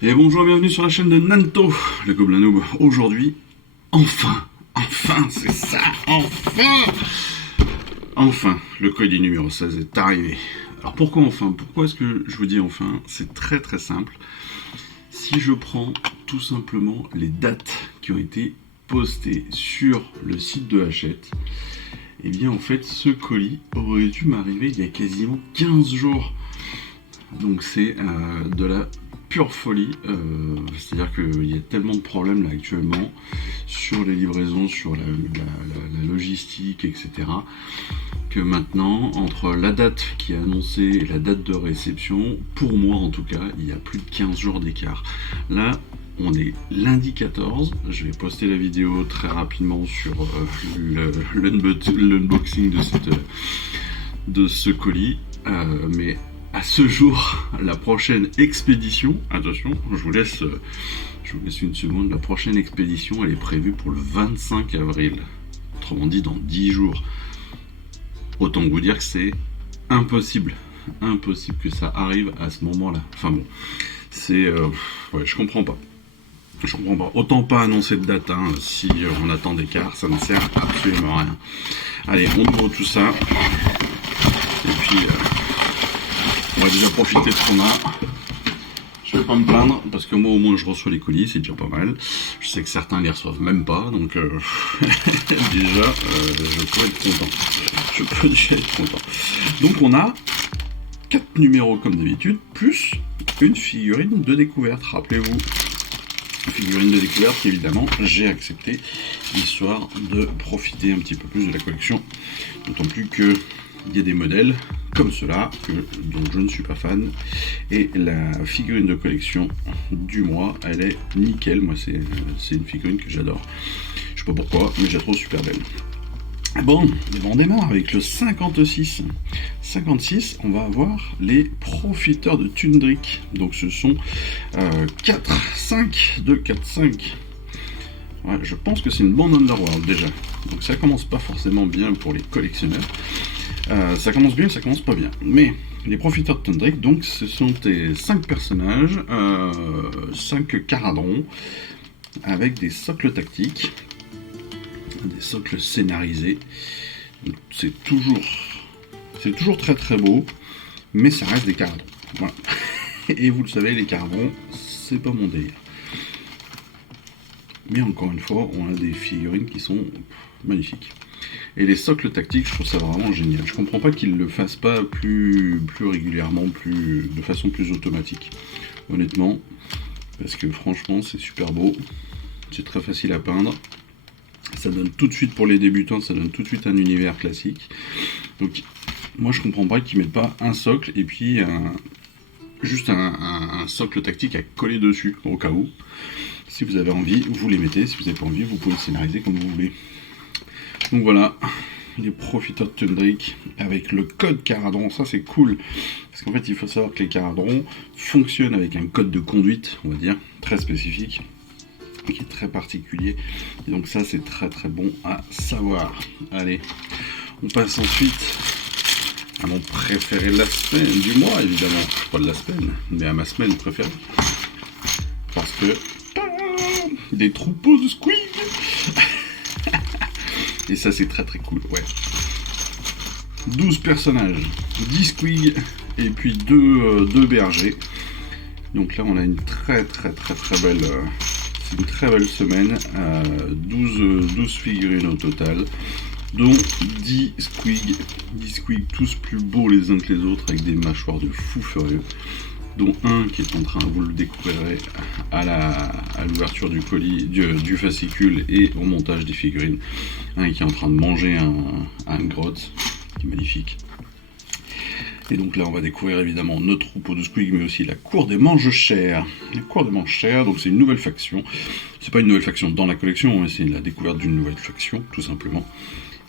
Et bonjour, bienvenue sur la chaîne de Nanto, le Gobelin Noob. Aujourd'hui, enfin, c'est ça, enfin, le colis numéro 16 est arrivé. Alors pourquoi enfin? Pourquoi est-ce que je vous dis enfin? C'est très très simple. Si je prends tout simplement les dates qui ont été postées sur le site de Hachette, eh bien en fait ce colis aurait dû m'arriver il y a quasiment 15 jours. Donc c'est de la pure folie, c'est-à-dire qu'il y a tellement de problèmes là actuellement sur les livraisons, sur la logistique, etc., que maintenant, entre la date qui est annoncée et la date de réception, pour moi en tout cas, il y a plus de 15 jours d'écart. Là, on est lundi 14, je vais poster la vidéo très rapidement sur l'unboxing de ce colis, mais à ce jour, la prochaine expédition, attention, je vous laisse une seconde, la prochaine expédition, elle est prévue pour le 25 avril, autrement dit dans 10 jours. Autant vous dire que c'est impossible que ça arrive à ce moment-là. Enfin bon, c'est... ouais, je comprends pas. Autant pas annoncer de date, hein, si on attend d'écart, ça ne sert absolument à rien. Allez, on ouvre tout ça, et puis... on va déjà profiter de ce qu'on a. Je vais pas me plaindre, parce que moi au moins je reçois les colis, c'est déjà pas mal. Je sais que certains les reçoivent même pas, donc déjà je peux être content. Je peux déjà être content. Donc on a 4 numéros comme d'habitude, plus une figurine de découverte, rappelez-vous. Une figurine de découverte qu'évidemment j'ai accepté, histoire de profiter un petit peu plus de la collection. D'autant plus que il y a des modèles comme cela dont je ne suis pas fan, et la figurine de collection du mois, elle est nickel. Moi c'est une figurine que j'adore, je sais pas pourquoi, mais je la trouve super belle. Bon, on démarre avec le 56. On va avoir les profiteurs de Tundrick. Donc ce sont 4-5 de 4-5. Ouais, je pense que c'est une bande Underworld déjà. Donc ça commence pas forcément bien pour les collectionneurs. Ça commence bien, ça commence pas bien. Mais les profiteurs de Tundrick, donc ce sont tes 5 personnages, 5 caradrons, avec des socles tactiques, des socles scénarisés. C'est toujours très très beau, mais ça reste des caradrons. Voilà. Et vous le savez, les caradrons, c'est pas mon délire. Mais encore une fois, on a des figurines qui sont magnifiques. Et les socles tactiques, je trouve ça vraiment génial. Je comprends pas qu'ils le fassent pas plus régulièrement, de façon plus automatique. Honnêtement, parce que franchement, c'est super beau. C'est très facile à peindre. Ça donne tout de suite, pour les débutants, ça donne tout de suite un univers classique. Donc, moi, je comprends pas qu'ils mettent pas un socle et puis juste un socle tactique à coller dessus, au cas où. Si vous avez envie, vous les mettez. Si vous n'avez pas envie, vous pouvez le scénariser comme vous voulez. Donc voilà, les profiteurs de Tundrick avec le code caradron, ça c'est cool. Parce qu'en fait, il faut savoir que les caradrons fonctionnent avec un code de conduite, on va dire, très spécifique, qui est très particulier. Et donc ça, c'est très très bon à savoir. Allez, on passe ensuite à mon préféré de la semaine, du mois évidemment. Pas de la semaine, mais à ma semaine préférée. Parce que... des troupeaux de squig. Et ça c'est très très cool, ouais. 12 personnages, 10 squigs et puis 2 bergers. Donc là on a une très belle... c'est une très belle semaine. 12 figurines au total, dont 10 squigs. 10 squigs tous plus beaux les uns que les autres, avec des mâchoires de fou furieux. Dont un qui est en train, vous le découvrirez à l'ouverture du colis, du fascicule et au montage des figurines. Un qui est en train de manger un grotte, qui est magnifique. Et donc là on va découvrir évidemment notre troupeau de squig, mais aussi la cour des mange-chers. La cour des mange-chers, donc c'est une nouvelle faction. C'est pas une nouvelle faction dans la collection, mais c'est la découverte d'une nouvelle faction, tout simplement.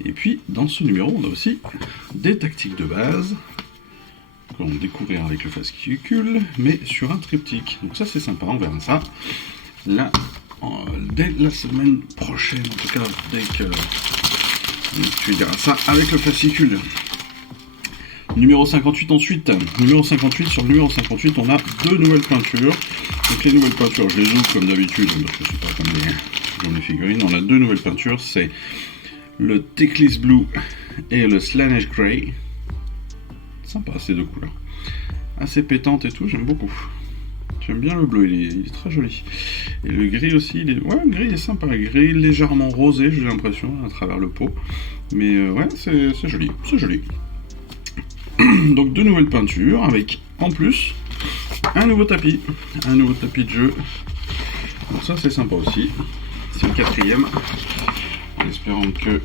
Et puis dans ce numéro on a aussi des tactiques de base, qu'on découvrira avec le fascicule, mais sur un triptyque. Donc ça c'est sympa, on verra ça là, dès la semaine prochaine, en tout cas dès que tu verras ça avec le fascicule. Numéro 58 ensuite. Numéro 58, sur le numéro 58 on a 2 nouvelles peintures. Donc les nouvelles peintures, je les ouvre comme d'habitude, parce que c'est pas comme les figurines. On a 2 nouvelles peintures, c'est le Teclis Blue et le Slaanesh Grey. Sympa ces 2 couleurs. Assez pétante et tout, j'aime beaucoup. J'aime bien le bleu, il est très joli. Et le gris aussi, le gris est sympa. Le gris légèrement rosé, j'ai l'impression, à travers le pot. Mais ouais, c'est joli, c'est joli. Donc 2 nouvelles peintures, avec en plus un nouveau tapis de jeu. Donc ça c'est sympa aussi. C'est le 4e. En espérant qu'il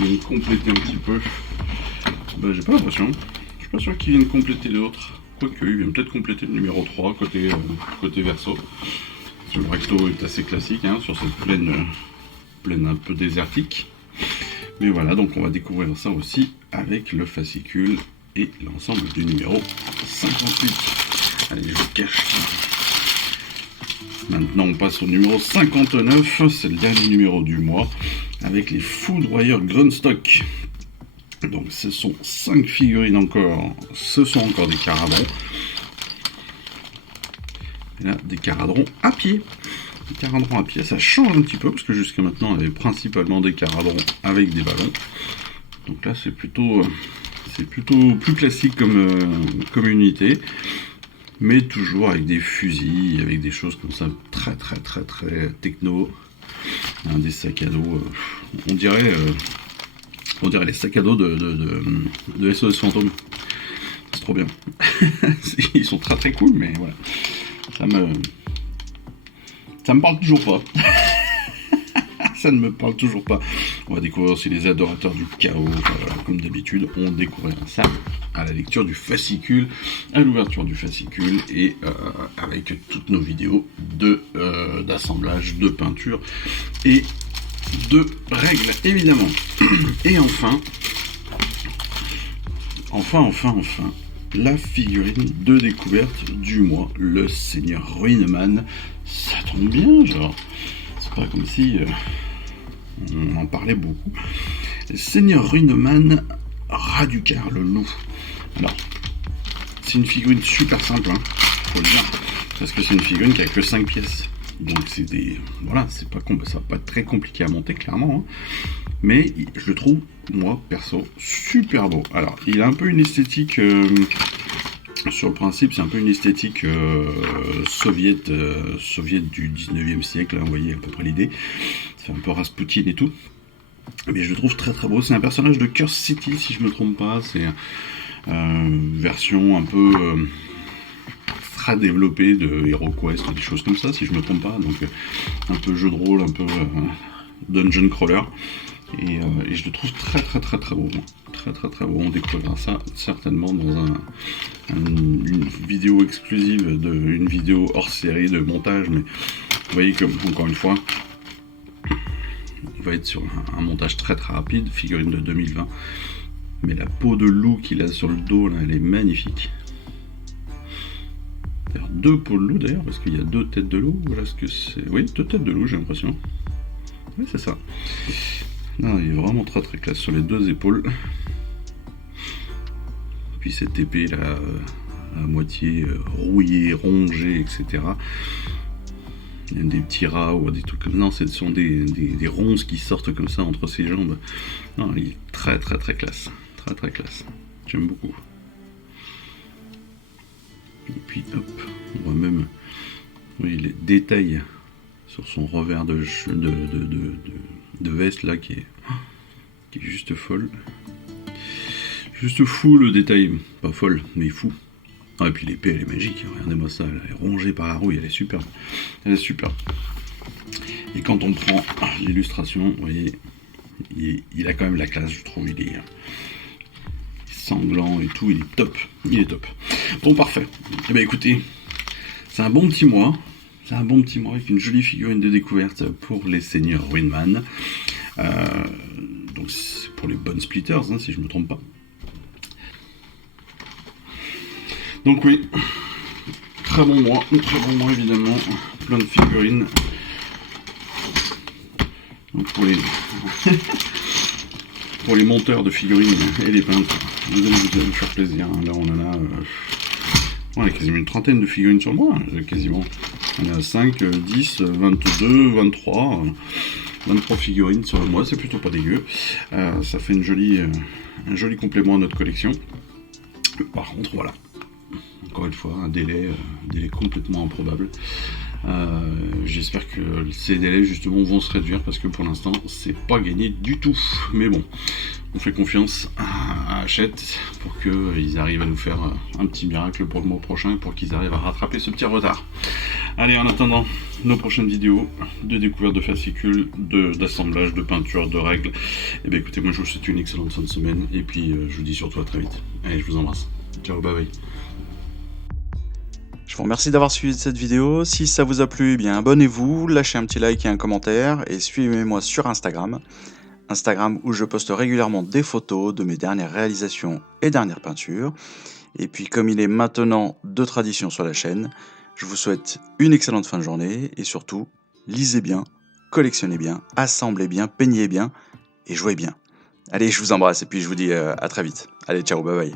vienne compléter un petit peu. Bah, j'ai pas l'impression. Je suis pas sûr qu'il vienne compléter l'autre. Quoique, il vient peut-être compléter le numéro 3 côté verso. Le recto est assez classique hein, sur cette plaine un peu désertique. Mais voilà, donc on va découvrir ça aussi avec le fascicule et l'ensemble du numéro 58. Allez, je cache. Maintenant, on passe au numéro 59. C'est le dernier numéro du mois avec les Foudroyeurs Grundstock. Donc ce sont 5 figurines encore, ce sont encore des caradrons. Et là, des caradrons à pied. Des caradrons à pied, ça change un petit peu, parce que jusqu'à maintenant, on avait principalement des caradrons avec des ballons. Donc là, c'est plutôt plus classique comme unité. Mais toujours avec des fusils, avec des choses comme ça, très techno. Des sacs à dos, on dirait les sacs à dos de SOS Fantôme. C'est trop bien. Ils sont très cool, mais voilà. Ça me parle toujours pas. Ça ne me parle toujours pas. On va découvrir aussi les adorateurs du chaos. Voilà, comme d'habitude, on découvrira ça à la lecture du fascicule, à l'ouverture du fascicule et avec toutes nos vidéos d'assemblage, de peinture et de règles, évidemment. Et enfin, la figurine de découverte du mois, le Seigneur Ruineman. Ça tombe bien, genre. C'est pas comme si on en parlait beaucoup. Le Seigneur Ruineman, Raducar, le loup. Alors, c'est une figurine super simple, hein, faut le dire, parce que c'est une figurine qui a que 5 pièces. Donc c'est voilà, ça va pas être très compliqué à monter, clairement. Hein. Mais je le trouve, moi, perso, super beau. Alors, il a un peu une esthétique... sur le principe, c'est un peu une esthétique soviète du 19e siècle, hein, vous voyez à peu près l'idée. Ça fait un peu Rasputin et tout. Mais je le trouve très beau. C'est un personnage de Curse City, si je me trompe pas. C'est une version un peu très développée de HeroQuest ou des choses comme ça, si je me trompe pas. Donc un peu jeu de rôle, un peu dungeon crawler. Et je le trouve très beau. Très beau. On découvrira ça certainement dans une vidéo exclusive, une vidéo hors série de montage. Mais vous voyez, comme encore une fois, on va être sur un montage très rapide, figurine de 2020. Mais la peau de loup qu'il a sur le dos, là, elle est magnifique. D'ailleurs, 2 peaux de loup d'ailleurs, parce qu'il y a 2 têtes de loup. Voilà ce que c'est. Oui, 2 têtes de loup, j'ai l'impression. Oui, c'est ça. Non, il est vraiment très classe sur les 2 épaules. Puis cette épée là, à moitié rouillée, rongée, etc. Il y a des petits rats ou des trucs comme ça. Non, ce sont des ronces qui sortent comme ça entre ses jambes. Non, il est très classe. Très classe. J'aime beaucoup. Et puis hop, on voit même les détails sur son revers de veste là qui est juste folle. Juste fou le détail, pas folle, mais fou. Ah, et puis l'épée elle est magique, regardez-moi ça, elle est rongée par la rouille, elle est superbe. Et quand on prend l'illustration, vous voyez, il a quand même la classe, je trouve, il est sanglant et tout, il est top. Bon, parfait. Eh bien écoutez, c'est un bon petit mois. Avec une jolie figurine de découverte pour les Seigneurs Ruineman. Donc c'est pour les bonnes splitters, hein, si je ne me trompe pas. Donc oui, très bon mois évidemment, plein de figurines. Donc pour les monteurs de figurines et les peintres, vous allez vous faire plaisir. Hein. Là on en a quasiment une trentaine de figurines sur le mois, quasiment. On est à 5, 10, 22, 23. 23 figurines sur le mois, c'est plutôt pas dégueu. Ça fait un joli complément à notre collection. Par contre, voilà. Encore une fois, un délai complètement improbable. J'espère que ces délais justement vont se réduire parce que pour l'instant c'est pas gagné du tout. Mais bon, on fait confiance à Hachette pour qu'ils arrivent à nous faire un petit miracle pour le mois prochain, pour qu'ils arrivent à rattraper ce petit retard. Allez, en attendant nos prochaines vidéos de découverte de fascicules, d'assemblage, de peinture, de règles, et bien écoutez, moi je vous souhaite une excellente fin de semaine et puis je vous dis surtout à très vite. Allez, je vous embrasse. Ciao, bye bye. Je vous remercie d'avoir suivi cette vidéo. Si ça vous a plu, eh bien abonnez-vous, lâchez un petit like et un commentaire et suivez-moi sur Instagram où je poste régulièrement des photos de mes dernières réalisations et dernières peintures. Et puis comme il est maintenant de tradition sur la chaîne, je vous souhaite une excellente fin de journée et surtout, lisez bien, collectionnez bien, assemblez bien, peignez bien et jouez bien. Allez, je vous embrasse et puis je vous dis à très vite. Allez, ciao, bye bye.